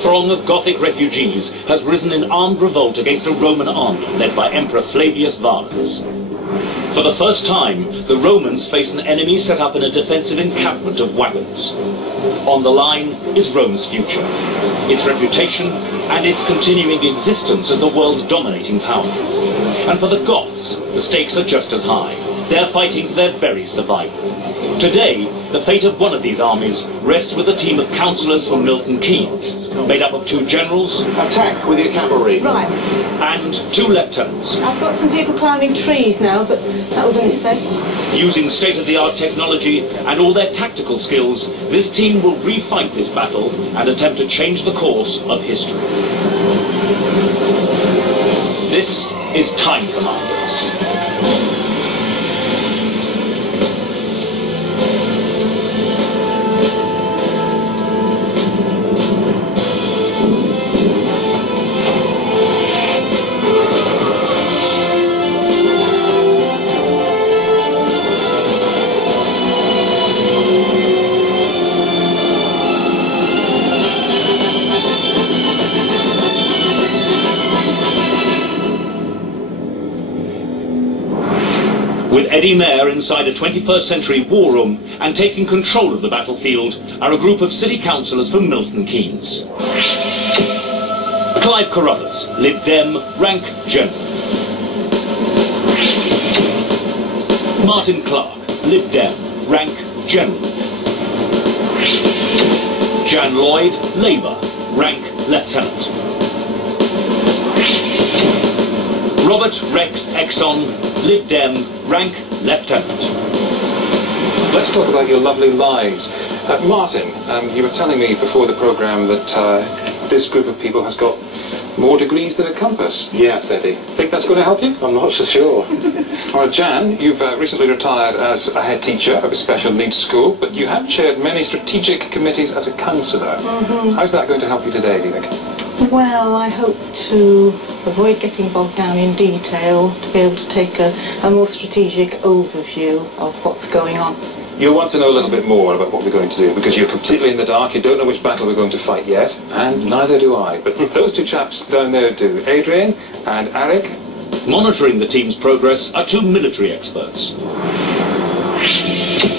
throng of Gothic refugees has risen in armed revolt against a Roman army led by Emperor Flavius Valens. For the first time, the Romans face an enemy set up in a defensive encampment of wagons. On the line is Rome's future, its reputation and its continuing existence as the world's dominating power. And for the Goths, the stakes are just as high. They're fighting for their very survival. Today, the fate of one of these armies rests with a team of councillors from Milton Keynes, made up of 2 generals. Attack with your cavalry. Right. And 2 lieutenants. I've got some people climbing trees now, but that was a mistake. Using state-of-the-art technology and all their tactical skills, this team will refight this battle and attempt to change the course of history. This is Time Commanders. With Edirne inside a 21st century war room and taking control of the battlefield are a group of city councillors from Milton Keynes. Clive Carruthers, Lib Dem, rank General. Martin Clark, Lib Dem, rank General. Jan Lloyd, Labour, rank Lieutenant. Robert Rex Exon, Lib Dem, rank Lieutenant. Let's talk about your lovely lives. Martin, you were telling me before the programme that this group of people has got more degrees than a compass. Yes, Eddie. Think that's going to help you? I'm not so sure. All right, Jan, you've recently retired as a head teacher of a special needs school, but you have chaired many strategic committees as a counsellor. How's that going to help you today, do you think? Well, I hope to avoid getting bogged down in detail, to be able to take a more strategic overview of what's going on. You'll want to know a little bit more about what we're going to do, because you're completely in the dark, you don't know which battle we're going to fight yet, and neither do I. But those 2 chaps down there do, Adrian and Eric. Monitoring the team's progress are 2 military experts.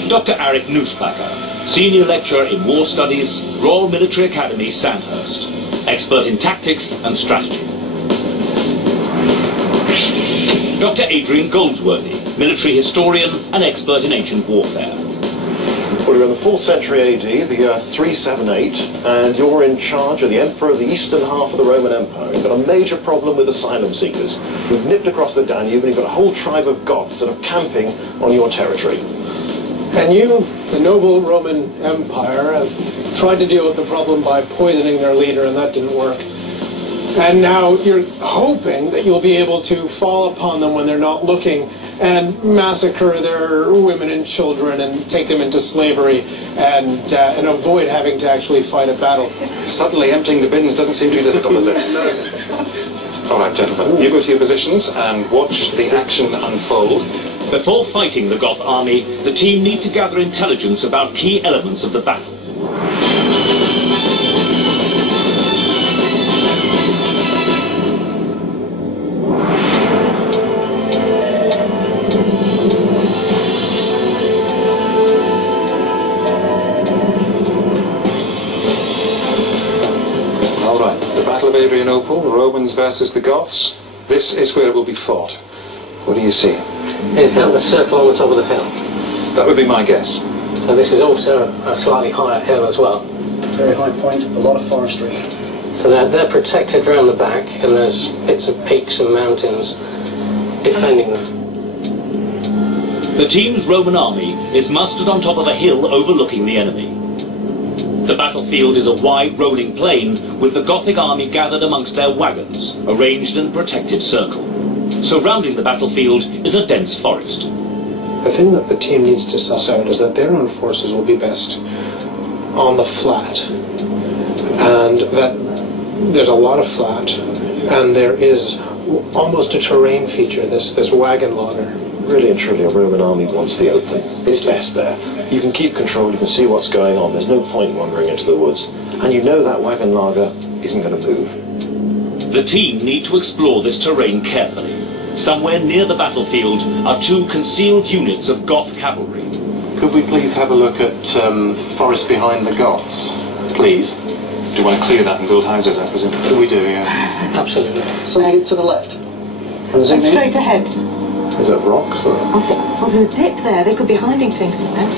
Dr. Eric Nussbacher, Senior Lecturer in War Studies, Royal Military Academy, Sandhurst. Expert in tactics and strategy. Dr. Adrian Goldsworthy, military historian and expert in ancient warfare. Well, you're in the 4th century AD, the year 378, and you're in charge of the Emperor of the eastern half of the Roman Empire. You've got a major problem with asylum seekers who've nipped across the Danube, and you've got a whole tribe of Goths that are camping on your territory. And you, the noble Roman Empire, have tried to deal with the problem by poisoning their leader, and that didn't work. And now you're hoping that you'll be able to fall upon them when they're not looking and massacre their women and children and take them into slavery and avoid having to actually fight a battle. Suddenly emptying the bins doesn't seem too difficult, does it? All right, gentlemen, you go to your positions and watch the action unfold. Before fighting the Goth army, the team need to gather intelligence about key elements of the battle. All right, the Battle of Adrianople, Romans versus the Goths. This is where it will be fought. What do you see? Is that the circle on the top of the hill? That would be my guess. So this is also a slightly higher hill as well? Very high point, a lot of forestry. So they're protected around the back, and there's bits of peaks and mountains defending them. The team's Roman army is mustered on top of a hill overlooking the enemy. The battlefield is a wide rolling plain with the Gothic army gathered amongst their wagons, arranged in a protective circle. Surrounding the battlefield is a dense forest. The thing that the team needs to suss out is that their own forces will be best on the flat, and that there's a lot of flat, and there is almost a terrain feature, this wagon ladder. Really and truly, a Roman army wants the open. It's best there. You can keep control, you can see what's going on. There's no point wandering into the woods. And you know that wagon lager isn't going to move. The team need to explore this terrain carefully. Somewhere near the battlefield are two concealed units of Goth cavalry. Could we please have a look at forest behind the Goths, please? Do you want to clear that and build houses, I presume? We do, yeah. Absolutely. Something to the left. And zoom in. Straight ahead. Is that rocks? Or? Well, there's a dip there. They could be hiding things in there.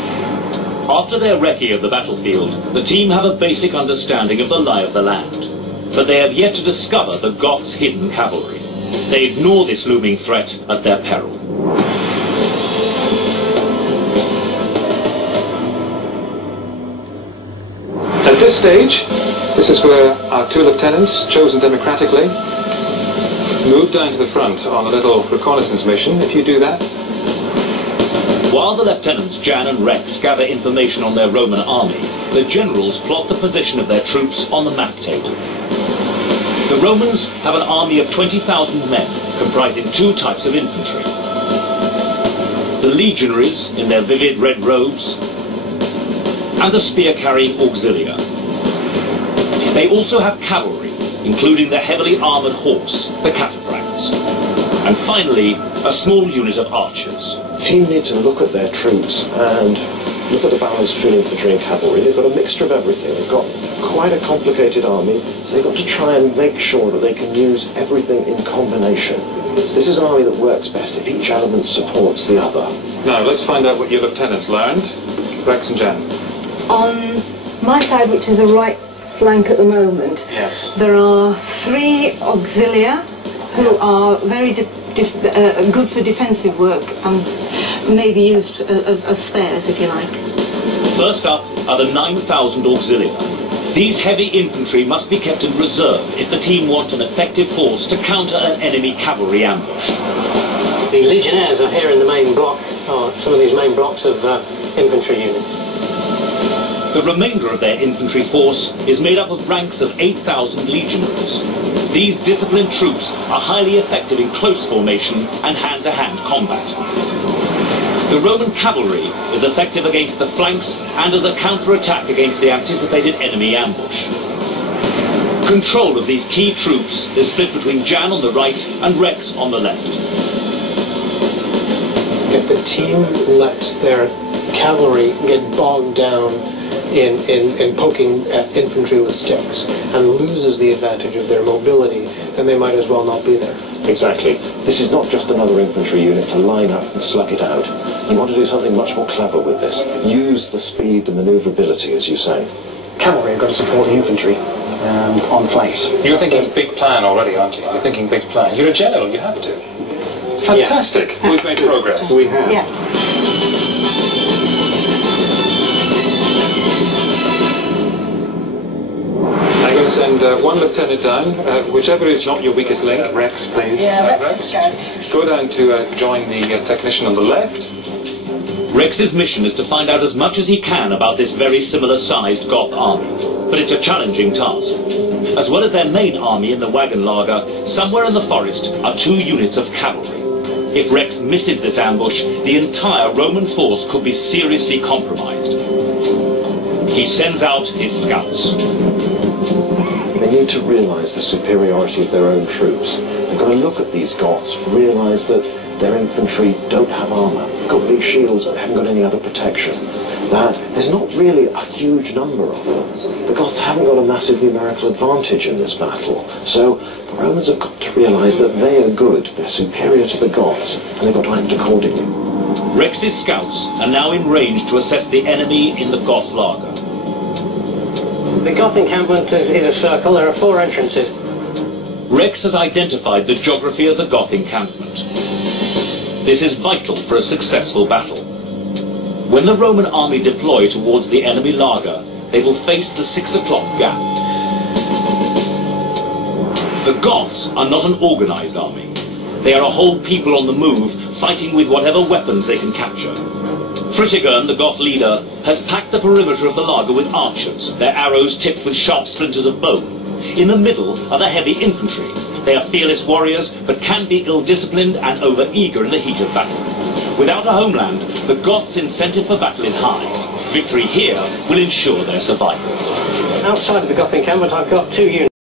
After their recce of the battlefield, the team have a basic understanding of the lie of the land. But they have yet to discover the Goths' hidden cavalry. They ignore this looming threat at their peril. At this stage, this is where our two lieutenants, chosen democratically, move down to the front on a little reconnaissance mission, if you do that. While the lieutenants Jan and Rex gather information on their Roman army, the generals plot the position of their troops on the map table. The Romans have an army of 20,000 men, comprising two types of infantry. The legionaries, in their vivid red robes, and the spear-carrying auxilia. They also have cavalry, including the heavily armoured horse, the cataphracts. And finally, a small unit of archers. The team need to look at their troops and look at the balance between infantry and cavalry. They've got a mixture of everything. They've got quite a complicated army, so they've got to try and make sure that they can use everything in combination. This is an army that works best if each element supports the other. Now, let's find out what your lieutenants learned. Rex and Jan. On my side, which is the right flank at the moment, Yes. there are 3 auxilia who are very good for defensive work and may be used as spares, if you like. First up are the 9,000 auxilia. These heavy infantry must be kept in reserve if the team want an effective force to counter an enemy cavalry ambush. The legionnaires are here in the main block, or some of these main blocks of infantry units. The remainder of their infantry force is made up of ranks of 8,000 legionaries. These disciplined troops are highly effective in close formation and hand-to-hand combat. The Roman cavalry is effective against the flanks and as a counter-attack against the anticipated enemy ambush. Control of these key troops is split between Jan on the right and Rex on the left. If the team lets their cavalry get bogged down in poking at infantry with sticks and loses the advantage of their mobility, then they might as well not be there. Exactly. This is not just another infantry unit to line up and slug it out. You want to do something much more clever with this. Use the speed, the manoeuvrability, as you say. Cavalry have got to support the infantry on flanks. You're thinking big plan already, aren't you? You're thinking big plan. You're a general, you have to. Fantastic. Yeah. We've made progress. We have. Yes. I'm going to send one lieutenant down, whichever is not your weakest link. Rex, please. Yeah, Rex. Go down to join the technician on the left. Rex's mission is to find out as much as he can about this very similar-sized Goth army, but it's a challenging task. As well as their main army in the wagon laager, somewhere in the forest are 2 units of cavalry. If Rex misses this ambush, the entire Roman force could be seriously compromised. He sends out his scouts. They need to realise the superiority of their own troops. They've got to look at these Goths, realise that their infantry don't have armour. They've got big shields, but they haven't got any other protection. That there's not really a huge number of them. The Goths haven't got a massive numerical advantage in this battle. So the Romans have got to realise that they are good, they're superior to the Goths, and they've got to act accordingly. Rex's scouts are now in range to assess the enemy in the Goth laager. The Goth encampment is a circle. There are 4 entrances. Rex has identified the geography of the Goth encampment. This is vital for a successful battle. When the Roman army deploy towards the enemy laager, they will face the 6 o'clock gap. The Goths are not an organised army. They are a whole people on the move, fighting with whatever weapons they can capture. Fritigern, the Goth leader, has packed the perimeter of the laager with archers, their arrows tipped with sharp splinters of bone. In the middle are the heavy infantry. They are fearless warriors, but can be ill-disciplined and over-eager in the heat of battle. Without a homeland, the Goths' incentive for battle is high. Victory here will ensure their survival. Outside of the Goth encampment, I've got 2 units.